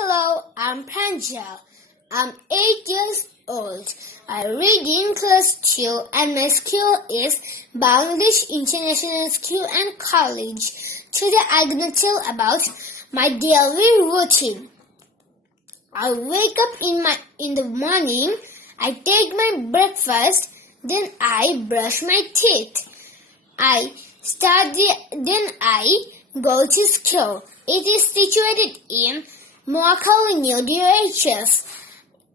Hello, I'm Pranjal. I'm 8 years old. I read in class 2 and my school is Bangladesh International School and College. Today I'm going to tell about my daily routine. I wake up in the morning, I take my breakfast, then I brush my teeth. I study, then I go to school. It is situated in Mohsin near DHS.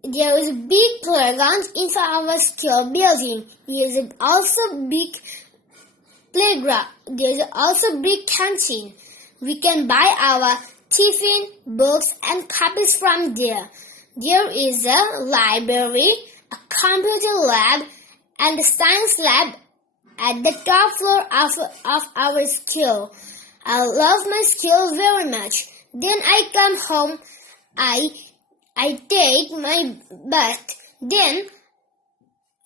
There is a big playground in front of our school building. There is also big playground. There is also big canteen. We can buy our tiffin, books, and copies from there. There is a library, a computer lab, and a science lab at the top floor of our school. I love my school very much. Then I come home, I take my bath. Then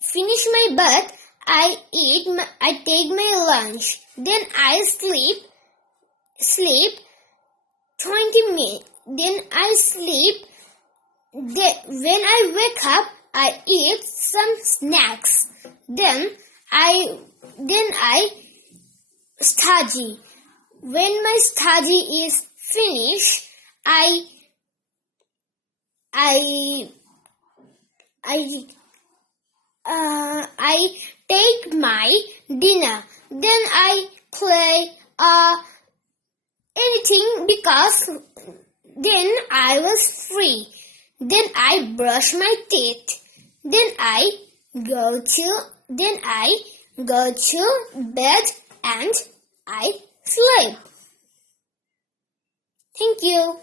finish my bath, I take my lunch. Then I sleep 20 minutes. Then I sleep. When I wake up, I eat some snacks. Then I study. When my study is finished, I take my dinner. Then I play anything because then I was free. Then I brush my teeth. Then I go to bed and I sleep. Thank you.